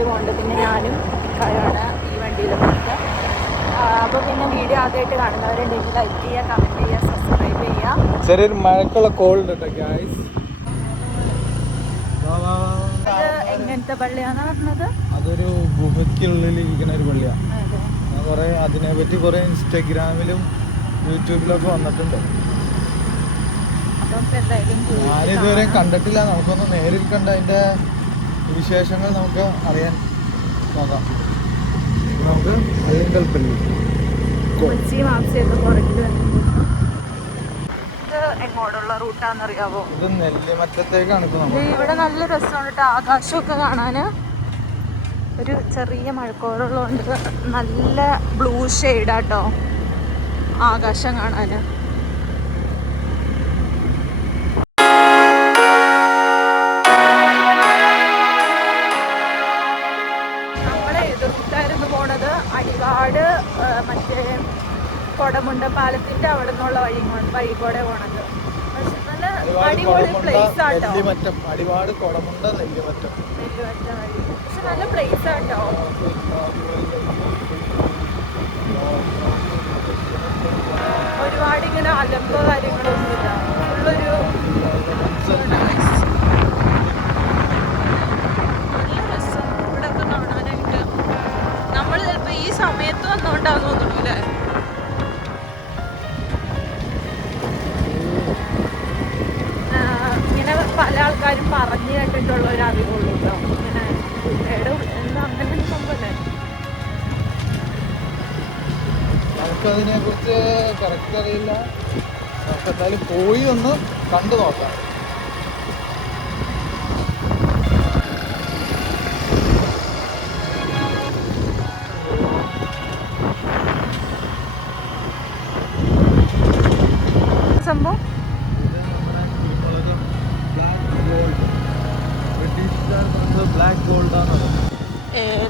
വണ്ടിയിൽ പോകേണ്ടത് പിന്നെ ഞാനും ഇക്കായാണ് ഈ വണ്ടിയിൽ പോകുന്നത് അപ്പോൾ പിന്നെ വീഡിയോ ആദ്യമായിട്ട് കാണുന്നവരുണ്ടെങ്കിൽ ലൈക്ക് ചെയ്യുക കമന്റ് ചെയ്യുക സബ്സ്ക്രൈബ് ചെയ്യുക. ചെറിയൊരു മഴക്കുള്ള കോൾഡ് കേട്ടോ ഗായ്സ് എങ്ങനത്തെ പള്ളിയാണെന്ന് പറഞ്ഞത്? അതൊരു ഗുഹയ്ക്കുള്ളിൽ ഇരിക്കുന്ന ഒരു പള്ളിയാണ് അതെ. ഞാൻ കുറേ അതിനെപ്പറ്റി കുറേ ഇൻസ്റ്റഗ്രാമിലും യൂട്യൂബിലൊക്കെ വന്നിട്ടുണ്ട്. ഞാനിതുവരെ കണ്ടിട്ടില്ല. നമുക്കൊന്ന് നേരിൽ കണ്ട അതിന്റെ വിശേഷങ്ങൾ നമുക്ക് അറിയാൻ നോക്കാം. നമുക്ക് അല്ലിങ്കൽ പള്ളി കൊച്ചി മാംസയൊക്കെ പുറകിൽ ഇത് എങ്ങോട്ടുള്ള റൂട്ടാണെന്നറിയാവോ? ഇത് നെല്ലിമറ്റത്തേക്കാണ് ഇവിടെ നല്ല രസമാണ് കേട്ടോ ആകാശമൊക്കെ കാണാന്. ഒരു ചെറിയ മഴക്കോറുള്ളതുകൊണ്ട് നല്ല ബ്ലൂ ഷെയ്ഡാട്ടോ ആകാശം കാണാൻ മറ്റേ കൊടമുണ്ട പാലത്തിന്റെ അവിടെ നിന്നുള്ള വഴി വഴി കൂടെ പോണത്. പക്ഷെ നല്ല അടിപൊളി പ്ലേസ് ആട്ടോ. നെല്ലിമറ്റം. അടിപാട് കൊടമുണ്ട നെല്ലിമറ്റം. നെല്ലുവറ്റ വഴി. പക്ഷെ നല്ല പ്ലേസ് ആട്ടോ. ഒരുപാട് ഇങ്ങനെ അലമ്പ് കാര്യങ്ങളൊന്നുമില്ല. ഉള്ളൊരു സമയത്ത് വന്നുകൊണ്ടാന്ന് തോന്നുന്നു ഇങ്ങനെ പല ആൾക്കാരും പറഞ്ഞു കേട്ടിട്ടുള്ള ഒരു അറിവുള്ളൂ കേട്ടോ ഇങ്ങനെ എന്താ അങ്ങനെ നമുക്കതിനെ കുറിച്ച് കറക്റ്റ് അറിയില്ല. പോയി ഒന്ന് കണ്ടു നോക്കാം.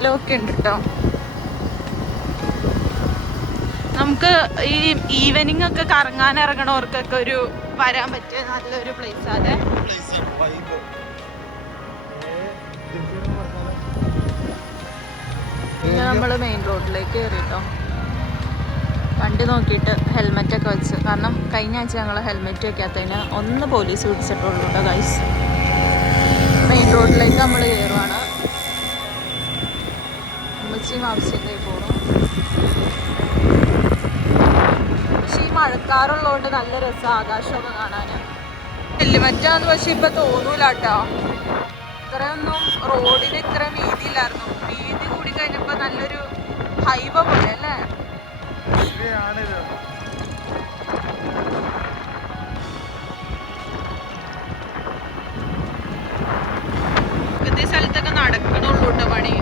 ഏലമൊക്കെ ഉണ്ട് കേട്ടോ നമുക്ക് ഈ ഈവനിങ് ഒക്കെ കറങ്ങാൻ ഇറങ്ങണവർക്കൊക്കെ ഒരു വരാൻ പറ്റിയ നല്ലൊരു പ്ലേസ് അതെ പിന്നെ നമ്മൾ മെയിൻ റോഡിലേക്ക് കയറിട്ടോ വണ്ടി നോക്കിയിട്ട് ഹെൽമെറ്റ് ഒക്കെ വെച്ച്. കാരണം കഴിഞ്ഞ ആഴ്ച ഞങ്ങൾ ഹെൽമെറ്റ് വെക്കാത്തതിന് ഒന്ന് പോലീസ് പിടിച്ചിട്ടുള്ളൂ കേട്ടോ ഗൈസ് മെയിൻ റോഡിലേക്ക് നമ്മൾ കയറുവാണ് ഉമ്മച്ചിയും ആവശ്യത്തേക്ക് പോകണം പക്ഷെ ഈ മഴക്കാറുള്ളതുകൊണ്ട് നല്ല രസം ആകാശമൊക്കെ കാണാൻ ഹെൽമെറ്റാന്ന് പക്ഷെ ഇപ്പൊ തോന്നൂല കേട്ടോ ഇത്രയൊന്നും റോഡിന് ഇത്രയും വീതിയില്ലായിരുന്നു. വീതി കൂടി കഴിഞ്ഞപ്പോ നല്ലൊരു ഹൈവ പോലെ അല്ലേ? ഇതേ. സ്ഥലത്തൊക്കെ നടക്കണുള്ളൂ കേട്ടോ പണി.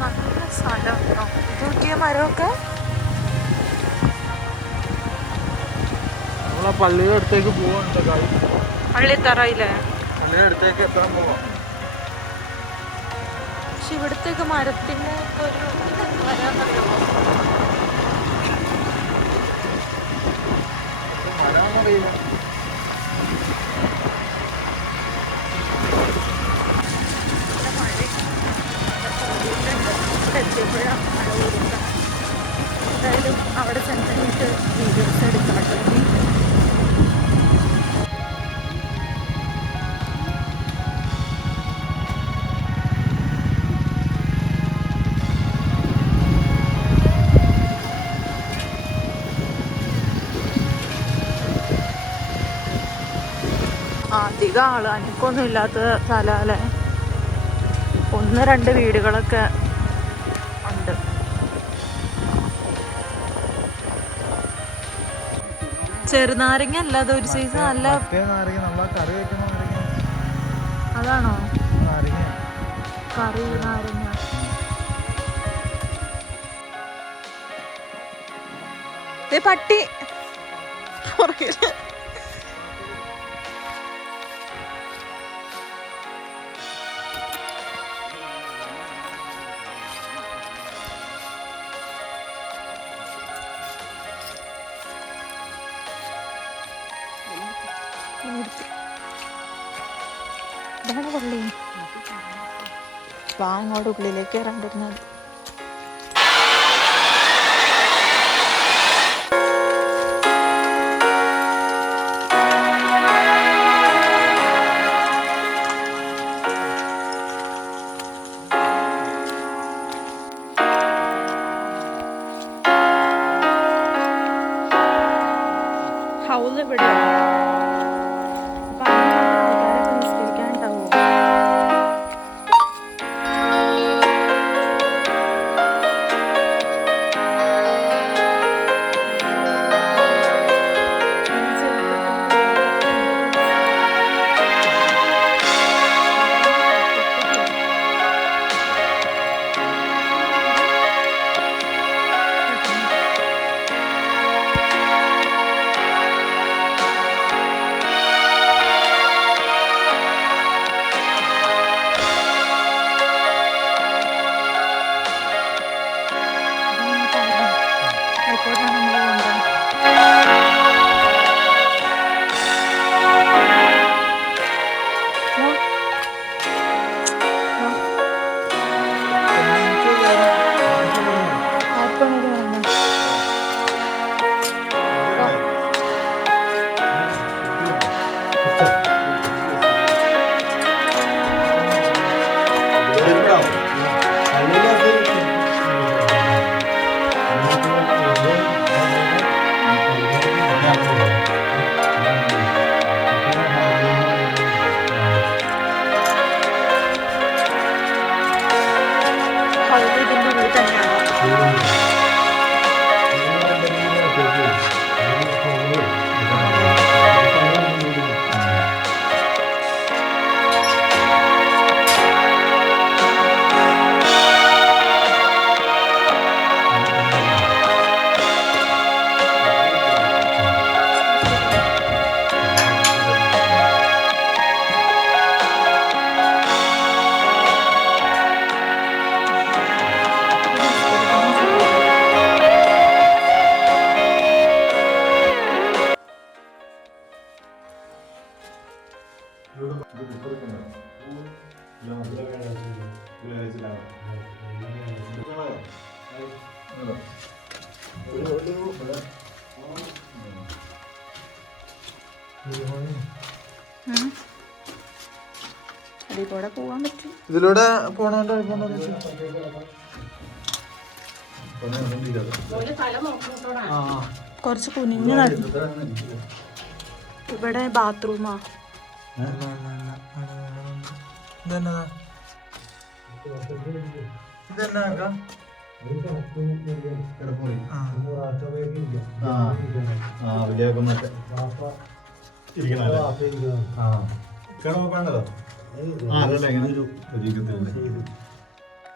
നല്ല സ്ഥലം മരമൊക്കെ? നമ്മളെ പള്ളിയുടെ അടുത്തേക്ക് പോവാണ്ട് കളി പള്ളിത്തറയില്ലേ പള്ളിയുടെ അടുത്തേക്ക് എത്താൻ പോവാം. പക്ഷെ ഇവിടത്തേക്ക് മരത്തിന്റെ ഒരു വരാൻ വരാന്നറിയാമോ മഴയാണെന്നറിയില്ല നല്ല അധികം ആൾ അനക്കൊന്നും ഇല്ലാത്ത സ്ഥലമല്ലേ ഒന്ന് രണ്ട് വീടുകളൊക്കെ ഉണ്ട്. ചെറുനാരങ്ങ അല്ലാതെ ഒരു സൈസ് നല്ല അതാണോ? കറി നാരങ്ങ. പട്ടി. പുറകിൽ. വാ അങ്ങോട്ട് ഉള്ളിലേക്ക് കയറാണ്ടിരുന്നത് പോവാൻ പറ്റും. ഇതിലൂടെ പോണോണ്ട് കുറച്ച് കുനിഞ്ഞ് ഇവിടെ ബാത്റൂമാ.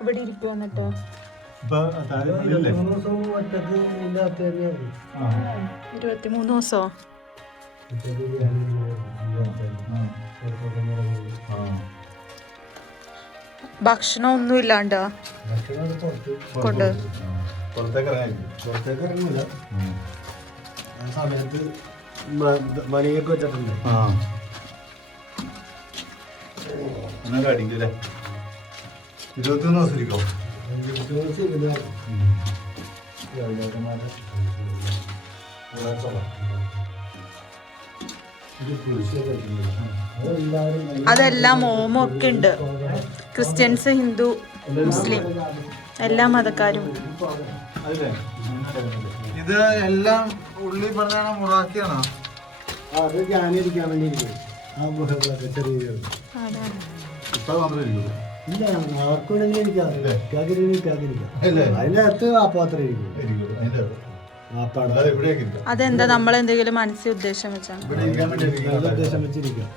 ഇവിടെ ഇരിക്കും വന്നിട്ട് ഇരുപത്തിമൂന്ന് ദിവസോ ഭക്ഷണം ഒന്നും ഇല്ലാണ്ടോ കൊണ്ട് പുറത്തേക്ക് ഇറങ്ങാൻ പുറത്തേക്ക് ഇറങ്ങൂല ആ സമയത്ത് മണിയൊക്കെ വെച്ചിട്ടുണ്ട് ആ എന്നൊക്കെ അടിക്കൂലേ ഇരുപത്തിയൊന്ന് ദിവസം ഇരിക്കോ അതെല്ലാം ഓമം ഒക്കെ ഉണ്ട് ക്രിസ്ത്യൻസ് ഹിന്ദു മുസ്ലിം. എല്ലാ മതക്കാരും. ഇത് എല്ലാം ഉള്ളി പറഞ്ഞാണോ മുറാക്കിയാണോ അത് ധ്യാനിരിക്കാൻ വേണ്ടി ഇല്ല ആർക്കും വേണമെങ്കിലും ഇരിക്കാം ഇല്ലേ? ഇരിക്കാതിരിക്കും ഇരിക്കാതിരിക്കാം ഇല്ലേ? അതിന്റെ അകത്ത് ആ പാത്രം ഇരിക്കും. അതെന്താ? നമ്മൾ എന്തെങ്കിലും മനസ്സിൽ ഉദ്ദേശം വെച്ചാണ്? ഉദ്ദേശം വെച്ചിരിക്കാം.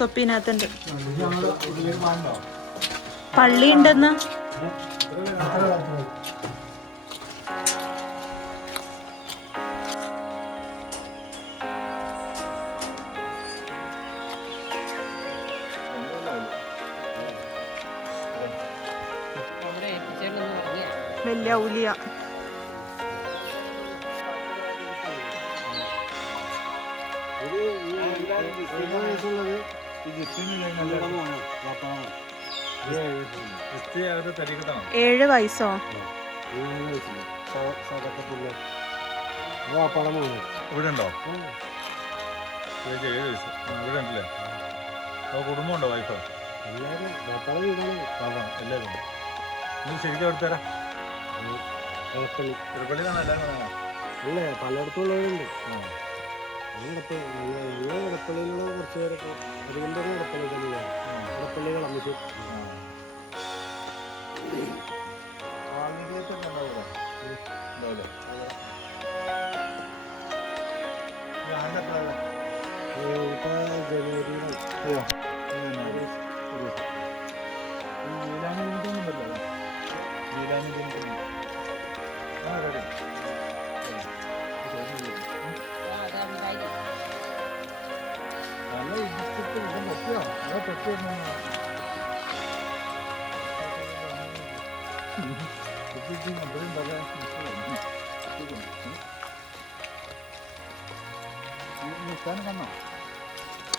തൊപ്പിനകത്തുണ്ട്. പള്ളി ഉണ്ടെന്ന്? വലിയ ഉലിയ. ഏഴ് വയസ്സോ? കുടുംബമുണ്ടോ മോനെ ഇവിടെ ഉണ്ടോ ഏഴ് വയസ്സ്. ഇവിടെ ഉണ്ടല്ലേ അപ്പോൾ കുടുംബം ഉണ്ടോ വൈഫ്? എല്ലാവരും എല്ലാവരും നീ ശരിക്കും എടുത്തരാ അല്ലേ പലയിടത്തും ഉള്ളവരുണ്ട്. ഞങ്ങൾ ഇടപ്പള്ളിയിലുള്ള കുറച്ച് പേരൊക്കെ. അതുകൊണ്ട് തന്നെ ഇടപ്പള്ളി തന്നെയാണ് ഇടപ്പള്ളി കളമിച്ചു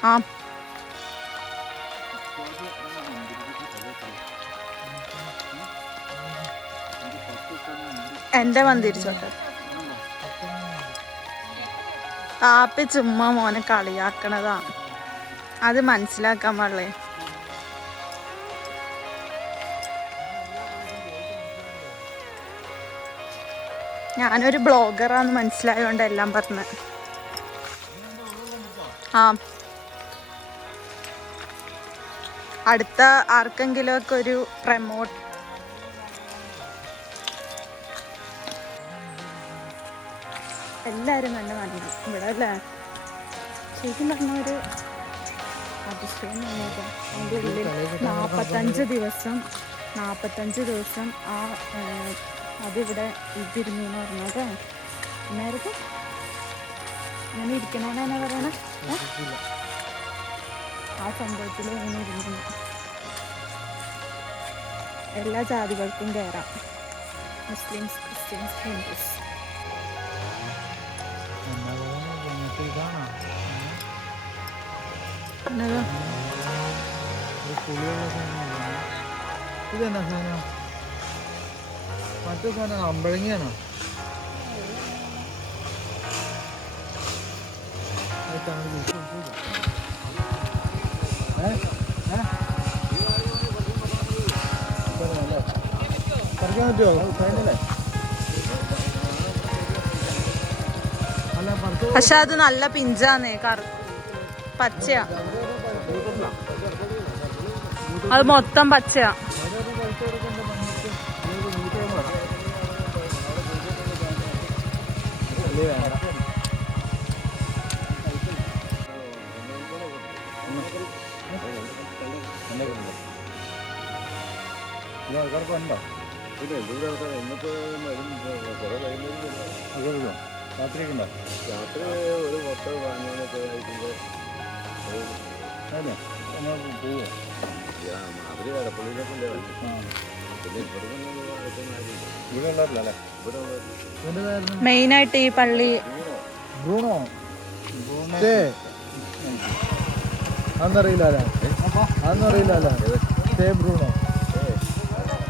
ആ. എന്റെ വന്നിരിച്ചോട്ടെ ആപ്പി ചുമ്മാ മോനെ കളിയാക്കണതാ. അത് മനസ്സിലാക്കാൻ പാടില്ലേ? ഞാനൊരു ബ്ലോഗറാന്ന് മനസ്സിലായതുകൊണ്ട് എല്ലാം പറഞ്ഞ്. ആ. അടുത്ത ആർക്കെങ്കിലും ഒക്കെ ഒരു പ്രമോട്ട് എല്ലാവരും നല്ല നന്ദി ഇവിടെ അല്ലേ ശരിക്കും പറഞ്ഞ ഒരു അതിശയം അതിന്റെ ഉള്ളിൽ നാൽപ്പത്തഞ്ച് ദിവസം നാൽപ്പത്തഞ്ച് ദിവസം ആ അതിവിടെ ഇതിരുന്നു എന്ന് പറഞ്ഞത്. നേരത്തെ ഇങ്ങനെ ഇരിക്കണോന്നാ പറയണേ. ഏ? ആ സംഭവത്തിൽ ഇങ്ങനെ ഇരുന്നു. എല്ലാ ജാതികൾക്കും കയറാം. Muslims Christians Hindus. ഇതെന്നാ സാധനം? മറ്റേ സാധനം അമ്പഴങ്ങിയാണോ. പക്ഷെ അത് നല്ല പിഞ്ചാന്നേ പച്ചയാ. അത് മൊത്തം പച്ചയാ. ഉണ്ടോ? അതോ രാത്രിയൊക്കെ ഉണ്ടോ? രാത്രി ഒരു പത്ത് പതിനൊന്നൊക്കെ ആയിട്ടുണ്ട്. അതെ നമ്മൾ പോവോ? അവർ കടപ്പള്ളിയിലൊക്കെ ഉണ്ട് ആ. പിന്നെ ഇവിടെ ഇവിടെ ഉള്ളവരല്ല അല്ലേ? ഇവിടെ ഇവന്റെ മെയിനായിട്ട് ഈ പള്ളി. ബ്രൂണോ? അന്നറിയില്ല ഛേ ബ്രൂണോ?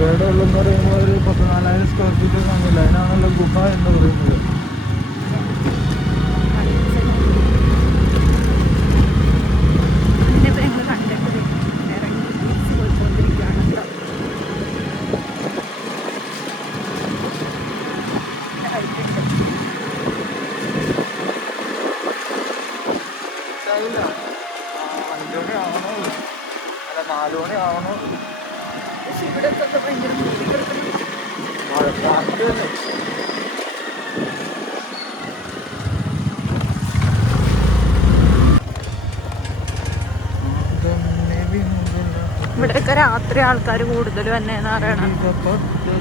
ഗുഹയുടെ ഉള്ളെന്ന് പറയുമ്പോൾ ഒരു പത്ത് നാലായിരം സ്ക്വയർ ഫീറ്റ് കാണില്ല അതിനാണല്ലോ ഗുഹ എന്ന് പറയുന്നത്. ഇവിടെയൊക്കെ രാത്രി ആൾക്കാർ കൂടുതൽ തന്നെ എന്ന് പറയണം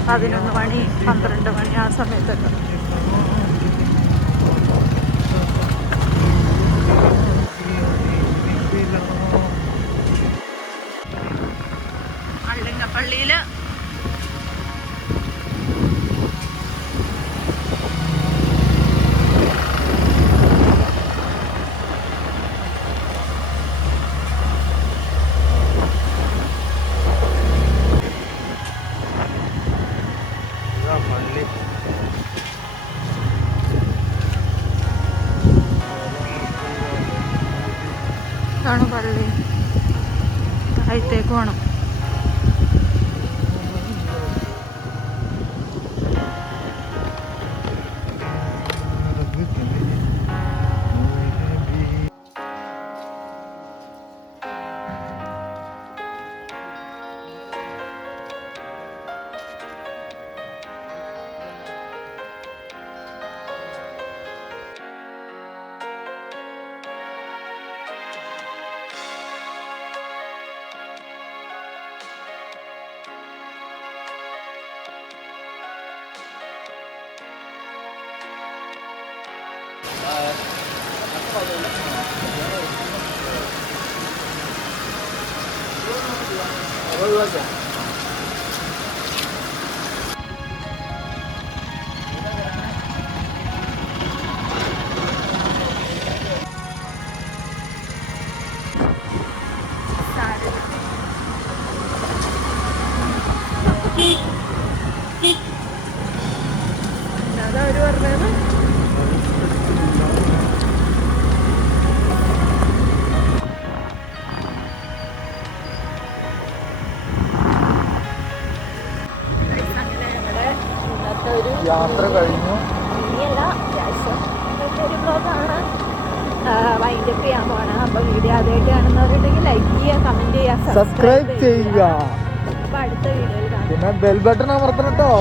പതിനൊന്ന് മണി പന്ത്രണ്ട് മണി ആ സമയത്തൊക്കെ. താഴത്തേക്ക് വേണം അതാ പിന്നെ ബെൽബട്ടൺ അമർത്തണം കേട്ടോ